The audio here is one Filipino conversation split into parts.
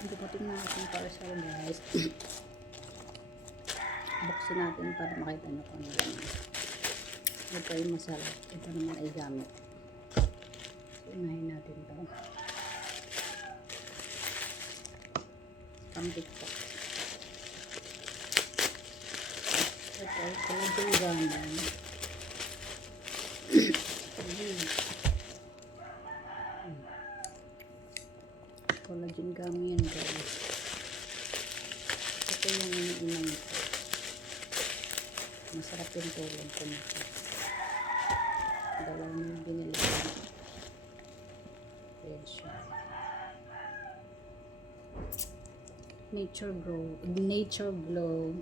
Dumating na ating parcel, guys. Buksan natin para makita nyo kung ano lang. Ito ay masarap. Ito naman ay gamit. So, unahin natin ito. Pampik po. Ito ay collagen gamit. Collagen gummy yan, guys. Ito yung iniinom ko. Masarap yung tulog ko nito. Dalawa na yung binili ko. Ayan siya. Nature Glow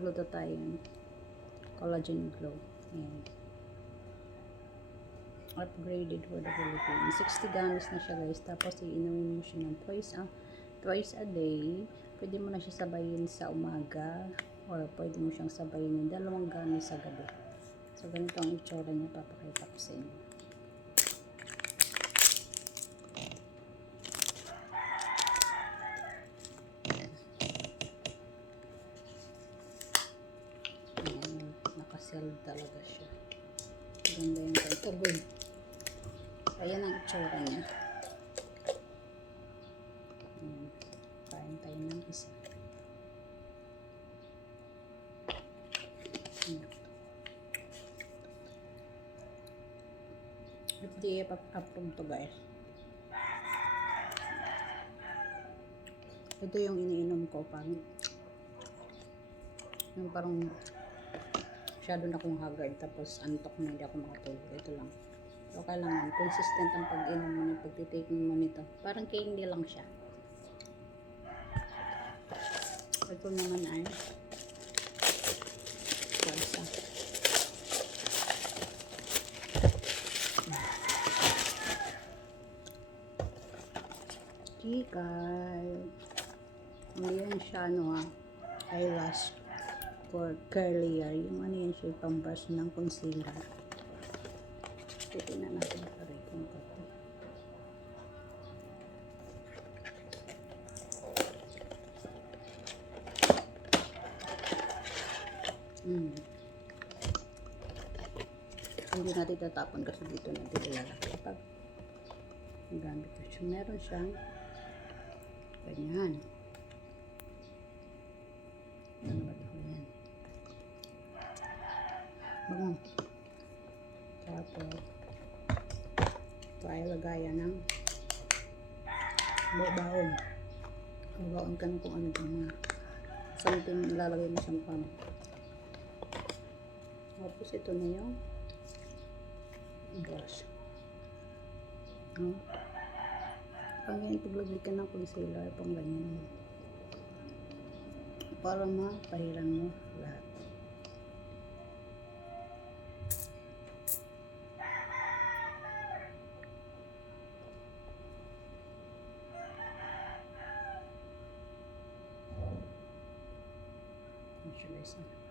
Glutathione Collagen Glow. Ayan. Upgraded for the Philippines. 60 gummies na siya, guys. Tapos iinumin mo siya ng twice a day. Pwede mo na siya sabayin sa umaga or pwede mo siyang sabayin ng 2 gummies sa gabi. So ganito ang itsura niya, papakita ko sa inyo. Nakasell talaga siya. Ganda yung ito, good. Ayan ang itsura niya. Kain tayo ng isa. FDA approved to, guys. Ito yung iniinom ko parang masyado na akong haggard tapos antok na hindi ako makatulog. Ito lang. So, kailangan consistent ang pag-inom mo na pag-taking mo nito. Parang candy lang siya. Ito naman ay salsa. Chikay. Hindi yan siya eyelash for curlier. Yung ano yan siya, pang-brush ng concealer. Titignan natin pare kung ito. Hindi natin tatapon kasi dito natin ilalagay pag gamit ko siya. Meron siyang ganyan. Ano ba ito? Yan. Bango. Tapos ito ay lagayan ng baon. Baon ka ng kung ano yung mga something ilalagay mo siyang pang. Tapos ito na yung brush. Pang ganyan, paglagay ka ng concealer, pang ganyan. Para mapahiran mo lahat. Moisturizer.